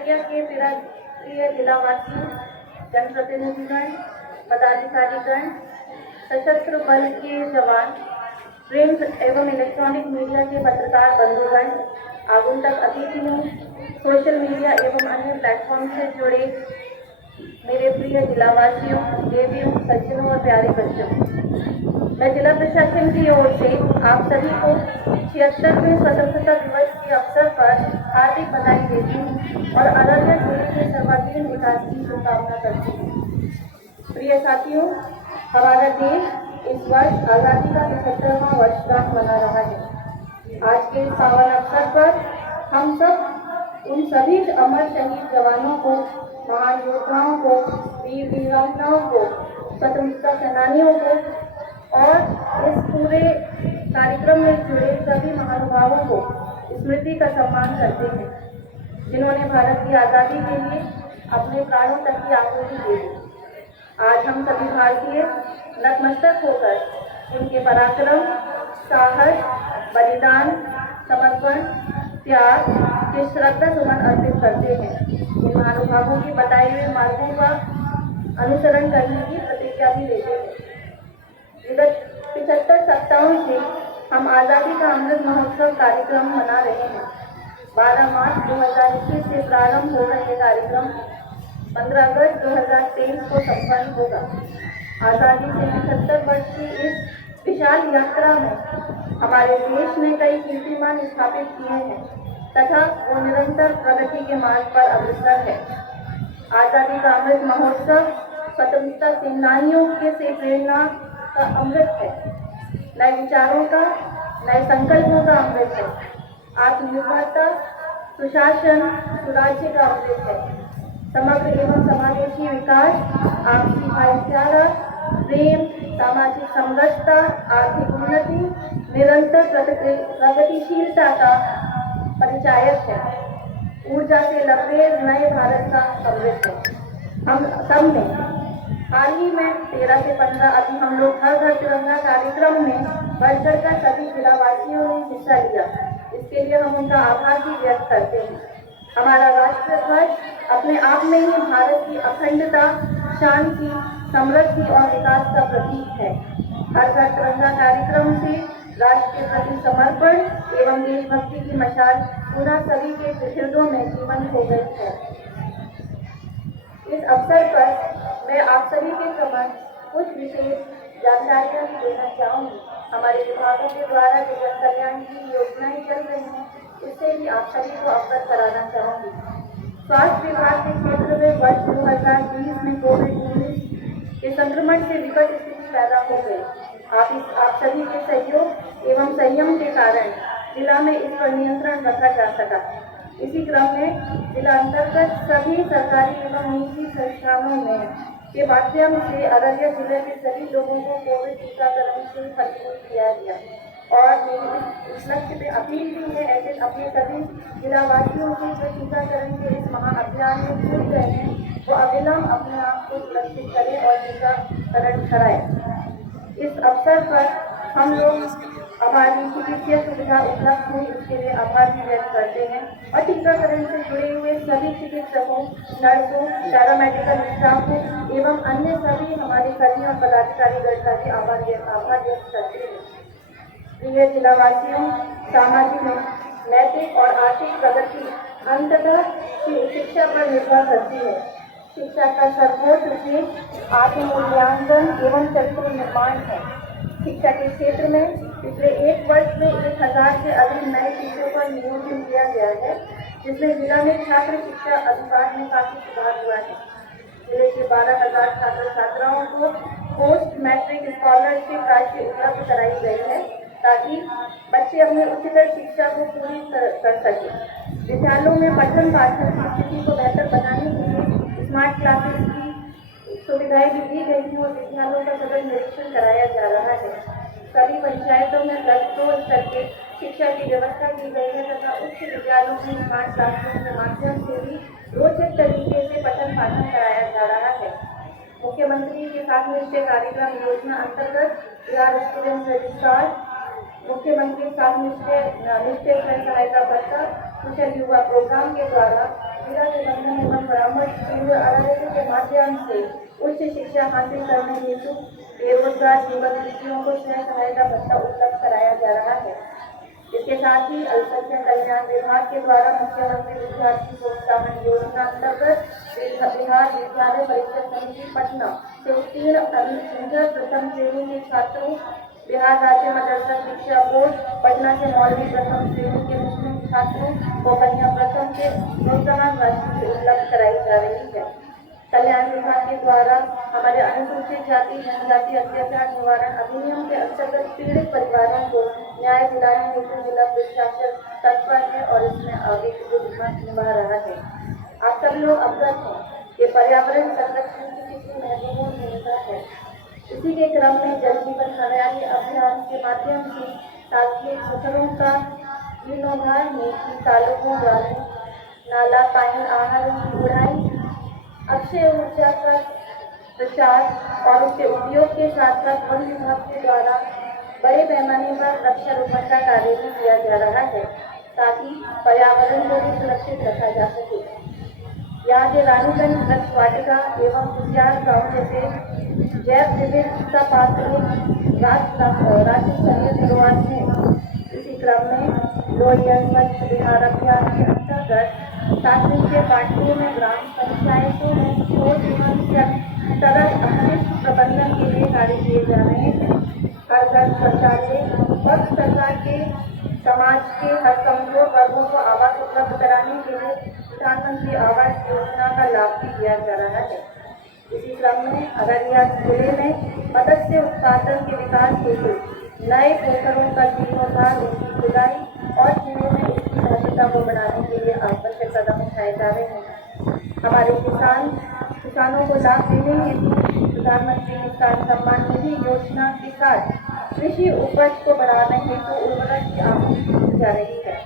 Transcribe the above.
अररिया के प्रिय जिलावासी, जनप्रतिनिधिगण, पदाधिकारीगण, सशस्त्र बल के जवान, प्रिंट एवं इलेक्ट्रॉनिक मीडिया के पत्रकार बंधुगण, आगंतुक अतिथियों, सोशल मीडिया एवं अन्य प्लेटफॉर्म से जुड़े मेरे प्रिय जिलावासियों, देवियों, सज्जनों और प्यारे बच्चों, मैं जिला प्रशासन की ओर से आप सभी को 76वें स्वतंत्रता दिवस के अवसर पर हार्दिक बधाई देती हूँ और अररिया जिले के सर्वांगीण विकास की शुभकामना करती हूँ। प्रिय साथियों, हमारा देश इस वर्ष आज़ादी का 75वां वर्षगांठ मना रहा है। आज के इस पावन अवसर पर हम सब उन सभी अमर शहीद जवानों को, महान योद्धाओं को, वीर वीरांगनाओं को, स्वतंत्रता सेनानियों को और इस पूरे कार्यक्रम में जुड़े सभी महानुभावों को स्मृति का सम्मान करते हैं, जिन्होंने भारत की आज़ादी के लिए अपने प्राणों तक की आहुति दे दी। आज हम सभी भारतीय नतमस्तक होकर उनके पराक्रम, साहस, बलिदान, समर्पण, त्याग के श्रद्धा सुमन अर्पित करते हैं। इन महानुभावों के बताए हुए मार्गों का अनुसरण करने की प्रतिज्ञा भी लेते हैं। विगत 75 सप्ताहों से हम आज़ादी का अमृत महोत्सव कार्यक्रम मना रहे हैं। 12 मार्च 2021 से प्रारंभ होगा ये कार्यक्रम 15 अगस्त 2023 को संपन्न होगा। आज़ादी से 75 वर्ष की इस विशाल यात्रा में हमारे देश ने कई कीर्तिमान स्थापित किए हैं तथा वो निरंतर प्रगति के मार्ग पर अग्रसर है। आज़ादी का अमृत महोत्सव स्वतंत्रता सेनानियों के से प्रेरणा का अमृत है, नए विचारों का, नए संकल्पों का अमृत है, आत्मनिर्भरता, सुशासन, सुराज्य का अमृत है, समग्र एवं समावेशी विकास, आपसी भाईचारा, प्रेम, सामाजिक समरसता, आर्थिक उन्नति, निरंतर प्रगतिशीलता का परिचायक है, ऊर्जा से लबरेज नए भारत का अमृत है। हम सब ने हाल ही में 13 से 15 अभी हम लोग हर घर तिरंगा कार्यक्रम में बढ़ चढ़कर सभी जिलावासियों ने हिस्सा लिया। इसके लिए हम उनका आभार भी व्यक्त करते हैं। हमारा राष्ट्रीय ध्वज अपने आप में ही भारत की अखंडता, शांति, समृद्धि और विकास का प्रतीक है। हर घर तिरंगा कार्यक्रम से राष्ट्र के प्रति समर्पण एवं देशभक्ति की मशाल पुनः सभी के हृदयों में जीवंत हो गई है। इस अवसर पर मैं आप सभी के समक्ष कुछ विशेष जानकारियां भी देना चाहूँगी। हमारे विभागों के द्वारा जो जन कल्याण की योजनाएं चल रही हैं, उससे भी आप सभी को अवगत कराना चाहूँगी। स्वास्थ्य विभाग के क्षेत्र में वर्ष 2020 में कोविड-19 के संक्रमण से विकट स्थिति पैदा हो गई। आप सभी के सहयोग एवं संयम के कारण जिला में इस पर नियंत्रण रखा जा सका। इसी क्रम में जिला अंतर्गत सभी सरकारी एवं निजी संस्थानों में के माध्यम से अररिया जिले के सभी लोगों को कोविड टीकाकरण से फलीभूत किया गया और मेरी इस लक्ष्य पे अपील भी है ऐसे अपने सभी जिलावासियों से जो टीकाकरण के इस महाअभियान में जुड़ गए हैं, वो अविलंब अपने आप को सुरक्षित करें और टीकाकरण कराएं। इस अवसर पर हम लोग हमारी चिकित्सीय सुविधा उपलब्ध हुई, उसके लिए आभार भी व्यक्त करते हैं और टीकाकरण से जुड़े हुए सभी चिकित्सकों, नर्सों, पैरामेडिकल स्टाफों एवं अन्य सभी हमारे कर्मी और पदाधिकारीगण का भी आभार व्यक्त करते हैं। प्रिय जिलावासियों, सामाजिक, नैतिक और आर्थिक प्रगति अंततः शिक्षा पर निर्भर करती है। शिक्षा का सर्वोच्च उद्देश्य आत्म-मूल्यांकन एवं चरित्र निर्माण है। शिक्षा के क्षेत्र में पिछले एक वर्ष में 1000 से अधिक नए शिक्षकों पर नियोजन किया गया है, जिसमें जिला में छात्र शिक्षा अधिकार में काफी सुधार हुआ है। जिले के 12,000 छात्र छात्राओं को पोस्ट मैट्रिक स्कॉलरशिप राशि उपलब्ध कराई गई है ताकि बच्चे अपनी उच्चतर शिक्षा को पूरी कर सकें। विद्यालयों में पठन पाठन की स्थिति को बेहतर बनाने के लिए स्मार्ट क्लासेस की सुविधाएं भी दी गई हैं और विद्यालयों का सघन निरीक्षण कराया जा रहा है। सभी पंचायतों में +2 स्तर के शिक्षा की व्यवस्था की गई है तथा उच्च विद्यालयों में स्मार्ट क्लासरूम के माध्यम से भी रोचक तरीके से पठन पाठन कराया जा रहा है। मुख्यमंत्री के साथ निश्चय कार्यक्रम योजना अंतर्गत बिहार स्टूडेंट रजिस्ट्रार मुख्यमंत्री सात निश्चय स्वयं सहायता भत्ता कुशल युवा प्रोग्राम के द्वारा जिला निबंधन एवं परामर्श केंद्र अररिया के माध्यम से उच्च शिक्षा हासिल करने हेतु बेरोजगार युवक युवतियों को स्वयं सहायता भत्ता उपलब्ध कराया जा रहा है। इसके साथ ही अल्पसंख्यक कल्याण विभाग के द्वारा मुख्यमंत्री विद्यार्थी प्रोत्साहन योजना अंतर्गत बिहार विद्यालय परीक्षा समिति पटना से उत्तीर्ण प्रथम श्रेणी के छात्रों, बिहार राज्य मदरसा शिक्षा बोर्ड पटना से मौलवी प्रथम श्रेणी के मुस्लिम छात्रों को कन्या प्रथम के प्रोत्साहन राशि उपलब्ध कराई जा रही है। कल्याण विभाग के द्वारा हमारे अनुसूचित जाति जनजाति अत्याचार निवारण अधिनियम के अंतर्गत पीड़ित परिवारों को न्याय दिलाने हेतु जिला प्रशासन तत्पर है और इसमें आगे की भूमिका निभा रहा है। आप सब लोग अवगत हैं कि पर्यावरण संरक्षण की कितनी महत्वपूर्ण भूमिका है। इसी के क्रम में जल जीवन हरियाली अभियान के माध्यम से सार्वजनिक फसलों का जीर्णोद्धार नीति, तालुकों द्वारा नाला पानी आहारों की उड़ाई, अक्षय ऊर्जा का प्रचार और उसके उपयोग के साथ साथ वन विभाग के द्वारा बड़े पैमाने पर वृक्षारोपण का कार्य भी किया जा रहा है, ताकि पर्यावरण को भी सुरक्षित रखा जा सके। यहाँ के रानीगंज वृक्ष वाटिका एवं कुसियार गाँव जैसे जैव विविधता पार्क में राज्य स्तरीय धरोहर है। इसी क्रम में लोहिया स्वच्छ बिहार अभियान के अंतर्गत 7वीं से पार्ट 2 में ग्राम पंचायतों में ठोस एवं सरल अपशिष्ट प्रबंधन के लिए कार्य किए जा रहे हैं। हर घर शौचालय और सरकार के समाज के हर कमजोर वर्गों को आवास उपलब्ध कराने के लिए प्रधानमंत्री आवास योजना का लाभ भी दिया जा रहा है। इसी क्रम में अररिया जिले में मत्स्य उत्पादन के विकास हेतु नए पोखरों का जीर्णोद्धार, उनकी खुदाई और जिले में इसकी महत्वता को बढ़ाने के लिए आवश्यक कदम उठाए जा रहे हैं। हमारे किसानों को लाभ देने हेतु प्रधानमंत्री किसान सम्मान निधि योजना के साथ कृषि उपज को बढ़ाने हेतु उर्वरक की आपूर्ति की जा रही है।